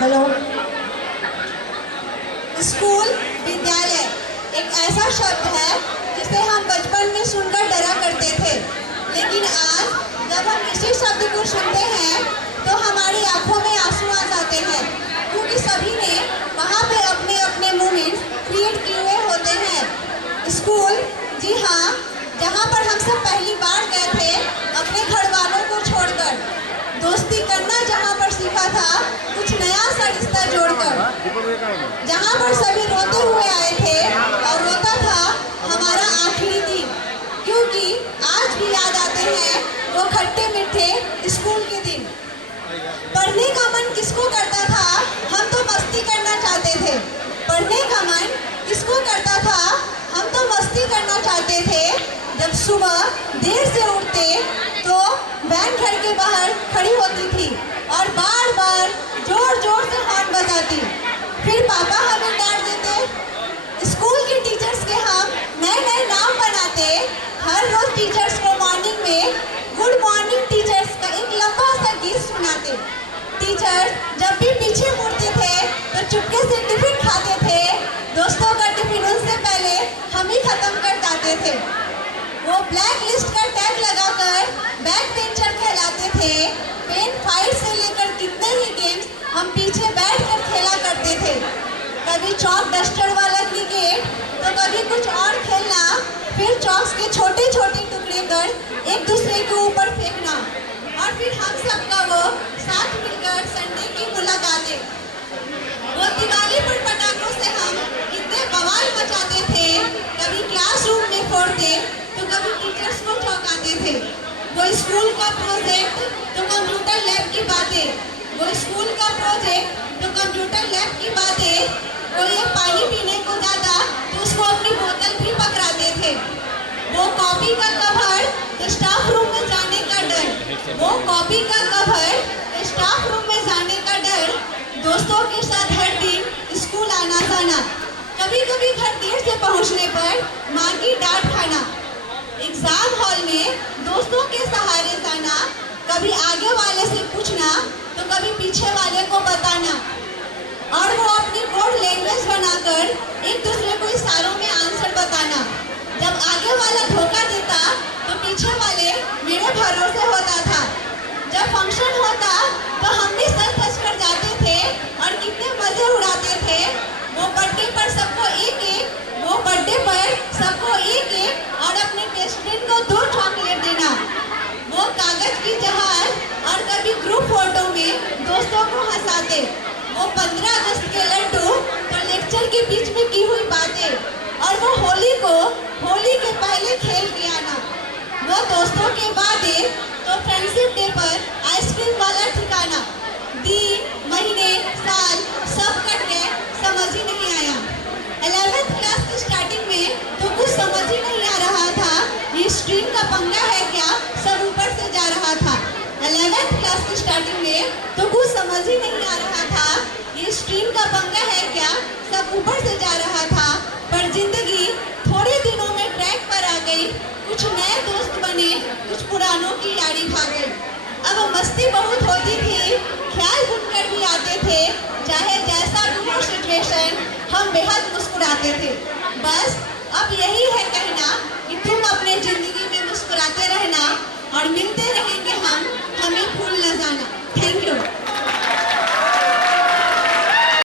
Hello. School, विद्यालय एक ऐसा शब्द है जिसे हम बचपन में सुनकर डरा करते थे, लेकिन आज जब हम इसी शब्द को सुनते हैं तो हमारी आंखों में आंसू आ जाते हैं, क्योंकि सभी ने वहाँ पे अपने अपने मोमेंट्स क्रिएट किए हुए होते हैं। स्कूल, जी हाँ, जहाँ पर हम सब पहली बार गए थे अपने घर वालों को छोड़कर, दोस्ती करना जहाँ पर सीखा था कुछ नया सा रिश्ता जोड़कर, जहाँ पर सभी रोते हुए आए थे और रोता था हमारा आखिरी दिन, क्योंकि आज भी याद आते हैं वो खट्टे मीठे स्कूल के दिन। पढ़ने का मन किसको करता था, हम तो मस्ती करना चाहते थे। पढ़ने का मन किसको करता था, हम तो मस्ती करना चाहते थे। जब सुबह देर से उठते तो वैन घर के बाहर खड़ी होती थी और बार बार जोर जोर से हॉर्न बजाती, फिर पापा हमें डांट देते। स्कूल के टीचर्स के हम नए नए नाम बनाते। हर रोज टीचर्स को मॉर्निंग में गुड मॉर्निंग टीचर्स का एक लंबा सा गीत सुनाते। टीचर्स जब भी पीछे मुड़ते थे तो चुपके से टिफिन खाते थे। दोस्तों का टिफिन उनसे पहले हम ही खत्म कर जाते थे। वो ब्लैक लिस्ट का टैग लगाकर बैक बेंचर कहलाते थे। पेन फाइट से लेकर कितने ही गेम्स हम पीछे बैठकर खेला करते थे। कभी चॉक डस्टर वाला क्रिकेट तो कभी कुछ और खेलना, फिर चॉक्स के छोटे छोटे टुकड़े कर एक दूसरे के ऊपर फेंकना, और फिर हम सबका वो साथ मिलकर संडे की मुलाकातें। वो दिवाली पर पटाखों से हम कितने बवाल मचाते थे। कभी क्लासरूम में फोड़ते तो कभी टीचर्स को चौंकाते थे। वो स्कूल का प्रोजेक्ट तो कंप्यूटर लैब की बातें, वो स्कूल का प्रोजेक्ट तो कंप्यूटर लैब की बातें। कोई एक पानी पीने को जाता तो उसको अपनी बोतल भी पकड़ाते थे। वो कॉपी का कवर तो स्टाफ रूम में जाने का डर, वो कॉपी का कवर स्टाफ रूम में जाने का डर। दोस्तों के साथ हर दिन स्कूल आना जाना, कभी कभी घर देर से पहुंचने पर माँ की डांट खाना। एग्जाम हॉल में दोस्तों के सहारे जाना, कभी आगे वाले से पूछना तो कभी पीछे वाले को बताना, और वो अपनी कोड लैंग्वेज बनाकर एक दूसरे को इशारों में आंसर बताना। जब आगे वाला धोखा देता तो पीछे वाले मेरे भरोसे होता था। जब फंक्शन होता तो हम भी सर फंस कर जाते थे और कितने मजे उड़ाते थे। वो बर्थडे पर सबको एक एक, वो बर्थडे पर सबको एक एक और अपने बेस्ट फ्रेंड को 2 चॉकलेट देना। वो कागज की जहाज और कभी ग्रुप फोटो में दोस्तों को हंसाते। वो 15 अगस्त के लड्डू तो लेक्चर के बीच में की हुई बातें, और वो होली के पहले खेल के आना। वो दोस्तों के वादे तो फ्रेंडशिप डे पर आइसक्रीम वाला ठिकाना। दिन, महीने, साल सब कट गए, समझ ही नहीं आया। 11th क्लास की स्टार्टिंग में तो कुछ समझ ही नहीं आ रहा था, ये स्ट्रीम का पंगा है क्या, सब ऊपर से जा रहा था। 11th क्लास की स्टार्टिंग में तो कुछ समझ ही नहीं आ रहा था, ये स्ट्रीम का पंगा है क्या, सब ऊपर से जा रहा था। पर जिंदगी थोड़े दिनों में ट्रैक पर आ गई, कुछ नए दोस्त बने, कुछ पुरानों की यारी भाग गई। अब मस्ती बहुत होती थी, ख्याल बुनकर भी आते थे, चाहे जैसा भी हो सिचुएशन हम बेहद मुस्कुराते थे। बस अब यही है कहना कि तुम अपने जिंदगी में मुस्कुराते रहना और मिलते रहेंगे हम, हमें भूल न जाना। Thank you.